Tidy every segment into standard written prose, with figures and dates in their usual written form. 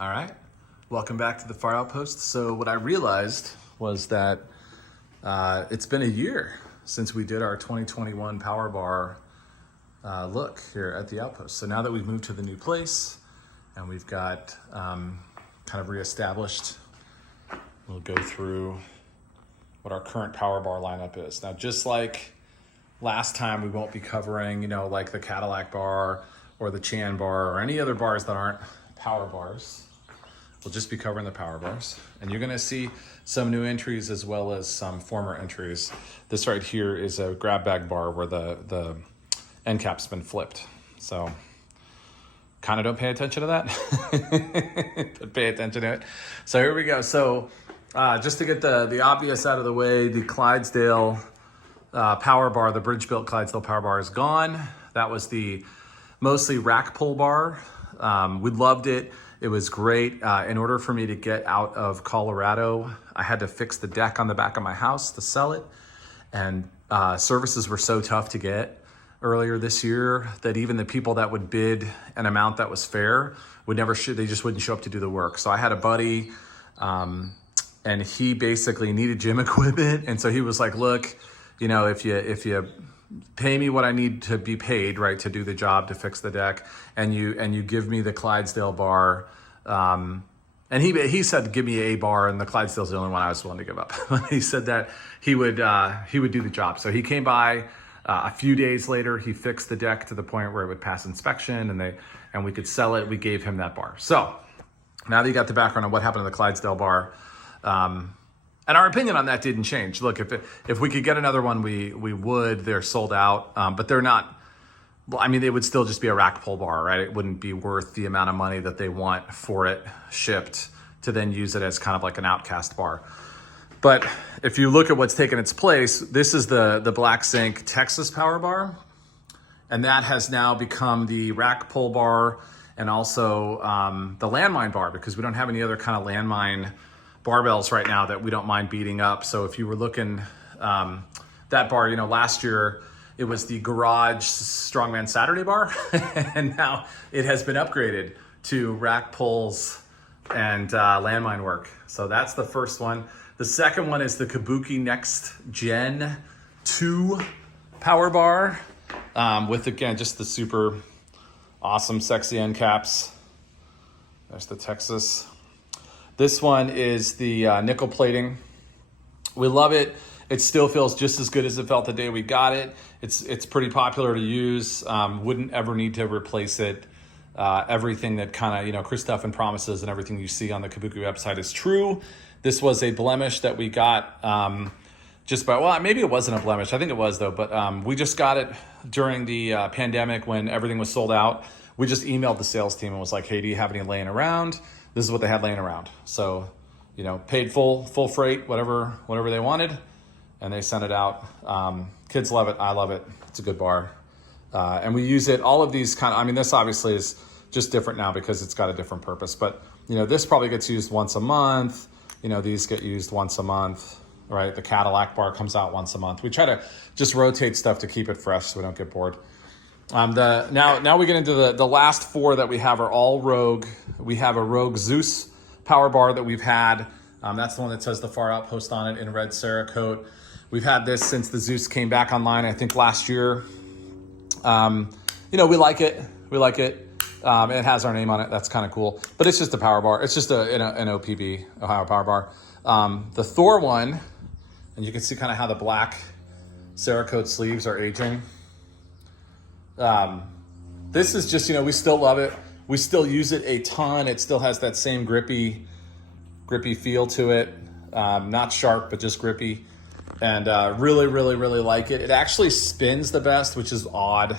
All right, welcome back to the Far Outpost. So what I realized was that it's been a year since we did our 2021 Power Bar look here at the Outpost. So now that we've moved to the new place and we've got kind of reestablished, we'll go through what our current Power Bar lineup is. Now, just like last time, we won't be covering, like the Cadillac bar or the Chan bar or any other bars that aren't power bars. We'll just be covering the power bars. And you're gonna see some new entries as well as some former entries. This right here is a grab bag bar where the end cap's been flipped. So kind of don't pay attention to that, but pay attention to it. So here we go. So just to get the obvious out of the way, the Clydesdale power bar, the bridge built Clydesdale power bar is gone. That was the mostly rack pull bar. We loved it. It was great. In order for me to get out of Colorado, I had to fix the deck on the back of my house to sell it. And services were so tough to get earlier this year that even the people that would bid an amount that was fair would never they just wouldn't show up to do the work. So I had a buddy and he basically needed gym equipment. And so he was like, look, if you pay me what I need to be paid, right, to do the job, to fix the deck, and you give me the Clydesdale bar, and he said, give me a bar, and the Clydesdale's the only one I was willing to give up. He said that he would do the job. So he came by a few days later. He fixed the deck to the point where it would pass inspection, and we could sell it. We gave him that bar. So now that you got the background on what happened to the Clydesdale bar, and our opinion on that didn't change. Look, if we could get another one, we would. They're sold out, but they're not. Well, I mean, they would still just be a rack pull bar, right? It wouldn't be worth the amount of money that they want for it shipped to then use it as kind of like an outcast bar. But if you look at what's taken its place, this is the Black Zinc Texas power bar, and that has now become the rack pull bar and also the landmine bar, because we don't have any other kind of landmine barbells right now that we don't mind beating up. So if you were looking that bar, last year it was the Garage Strongman Saturday bar, and now it has been upgraded to rack pulls and landmine work. So that's the first one. The second one is the Kabuki Next Gen 2 power bar with, again, just the super awesome, sexy end caps. There's the Texas. This one is the nickel plating. We love it. It still feels just as good as it felt the day we got it. It's pretty popular to use. Wouldn't ever need to replace it. Everything that kind of, Chris Duffin promises and everything you see on the Kabuki website is true. This was a blemish that we got maybe it wasn't a blemish. I think it was though, but we just got it during the pandemic when everything was sold out. We just emailed the sales team and was like, hey, do you have any laying around? This is what they had laying around. So, paid full freight, whatever they wanted, and they sent it out. Kids love it. I love it. It's a good bar. And we use it, all of these this obviously is just different now because it's got a different purpose, but this probably gets used once a month. These get used once a month, right? The Cadillac bar comes out once a month. We try to just rotate stuff to keep it fresh so we don't get bored. Now we get into the last four that we have are all Rogue. We have a Rogue Zeus power bar that we've had. That's the one that says the Far Outpost on it in red Cerakote. We've had this since the Zeus came back online, I think last year. We like it. It has our name on it. That's kind of cool, but it's just a power bar. It's just an OPB, Ohio Power Bar. The Thor one, and you can see kind of how the black Cerakote sleeves are aging. This is just, we still love it. We still use it a ton. It still has that same grippy feel to it. Not sharp, but just grippy. And really, really, really like it. It actually spins the best, which is odd,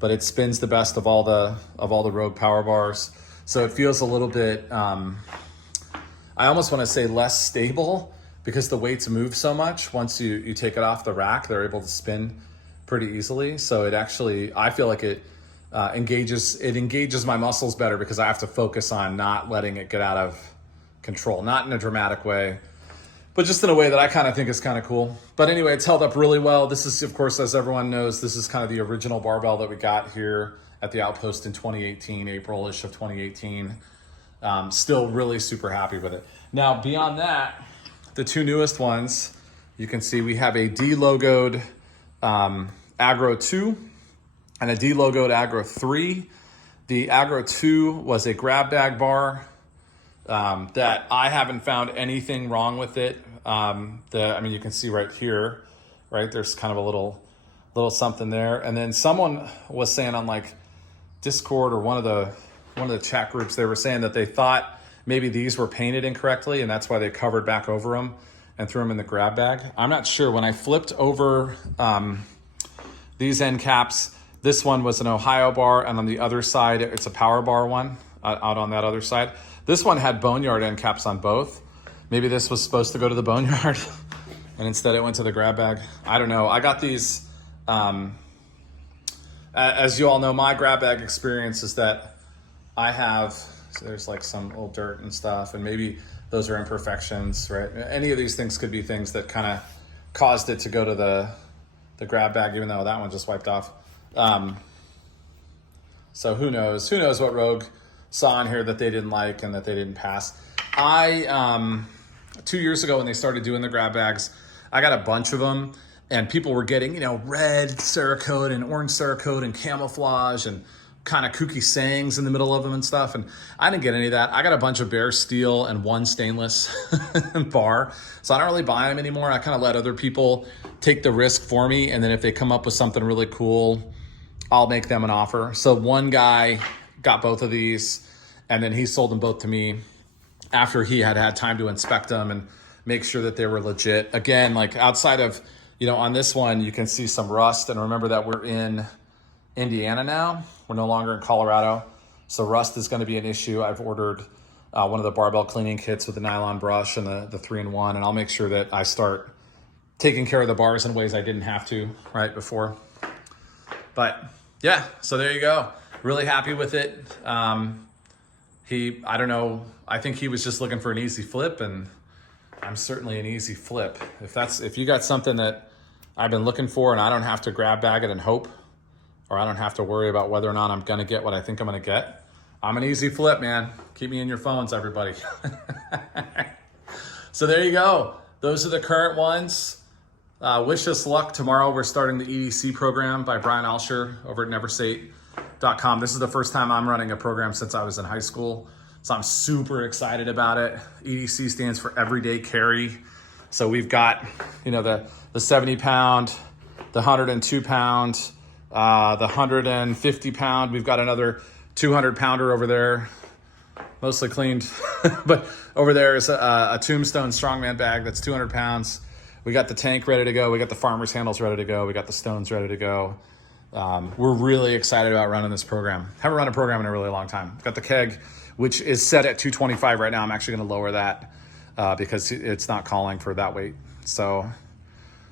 but it spins the best of all the Rogue power bars. So it feels a little bit, I almost want to say less stable, because the weights move so much. Once you take it off the rack, they're able to spin pretty easily. So it actually, I feel like it engages my muscles better, because I have to focus on not letting it get out of control, not in a dramatic way, but just in a way that I kind of think is kind of cool. But anyway, it's held up really well. This is, of course, as everyone knows, this is kind of the original barbell that we got here at the Outpost in 2018, April-ish of 2018. Still really super happy with it. Now, beyond that, the two newest ones, you can see we have a de-logoed Aggro 2 and a de-logoed Aggro 3. The Aggro 2 was a grab bag bar that I haven't found anything wrong with it. I mean, you can see right here, right? There's kind of a little something there. And then someone was saying on like Discord or one of the chat groups, they were saying that they thought maybe these were painted incorrectly and that's why they covered back over them and threw them in the grab bag. I'm not sure. When I flipped over these end caps, this one was an Ohio bar, and on the other side, it's a power bar one out on that other side. This one had Boneyard end caps on both. Maybe this was supposed to go to the Boneyard and instead it went to the grab bag. I don't know. I got these, as you all know, my grab bag experience is that I have, so there's like some old dirt and stuff, and maybe those are imperfections, right? Any of these things could be things that kind of caused it to go to the grab bag, even though that one just wiped off. So who knows what Rogue saw in here that they didn't like and that they didn't pass. 2 years ago when they started doing the grab bags, I got a bunch of them and people were getting, red Cerakote and orange Cerakote and camouflage and kind of kooky sayings in the middle of them and stuff. And I didn't get any of that. I got a bunch of bare steel and one stainless bar. So I don't really buy them anymore. I kind of let other people take the risk for me. And then if they come up with something really cool, I'll make them an offer. So one guy got both of these and then he sold them both to me after he had time to inspect them and make sure that they were legit. Again, like outside of, on this one, you can see some rust. And remember that we're in Indiana now. We're no longer in Colorado. So rust is going to be an issue. I've ordered one of the barbell cleaning kits with the nylon brush and the 3-in-1, and I'll make sure that I start taking care of the bars in ways I didn't have to right before. But yeah, so there you go. Really happy with it. I don't know, I think he was just looking for an easy flip, and I'm certainly an easy flip. If you got something that I've been looking for and I don't have to grab bag it and hope, or I don't have to worry about whether or not I'm gonna get what I think I'm gonna get, I'm an easy flip, man. Keep me in your phones, everybody. So there you go. Those are the current ones. Wish us luck. Tomorrow we're starting the EDC program by Brian Alsher over at neversate.com. This is the first time I'm running a program since I was in high school. So I'm super excited about it. EDC stands for Everyday Carry. So we've got, the 70 pound, the 102 pound, the 150 pound. We've got another 200 pounder over there, mostly cleaned, but over there is a Tombstone strongman bag that's 200 pounds. We got the tank ready to go. We got the farmer's handles ready to go. We got the stones ready to go. We're really excited about running this program. Haven't run a program in a really long time. Got the keg, which is set at 225 right now. I'm actually going to lower that because it's not calling for that weight. So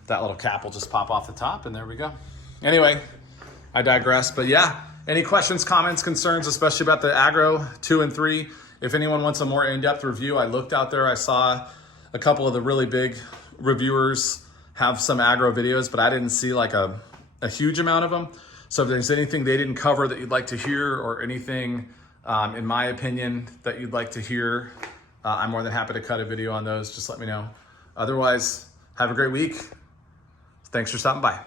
that little cap will just pop off the top, and there we go. Anyway, I digress. But yeah, any questions, comments, concerns, especially about the Aggro 2 and 3? If anyone wants a more in-depth review, I looked out there. I saw a couple of the really big reviewers have some Aggro videos, but I didn't see like a huge amount of them. So if there's anything they didn't cover that you'd like to hear, or anything, in my opinion, that you'd like to hear, I'm more than happy to cut a video on those. Just let me know. Otherwise, have a great week. Thanks for stopping by.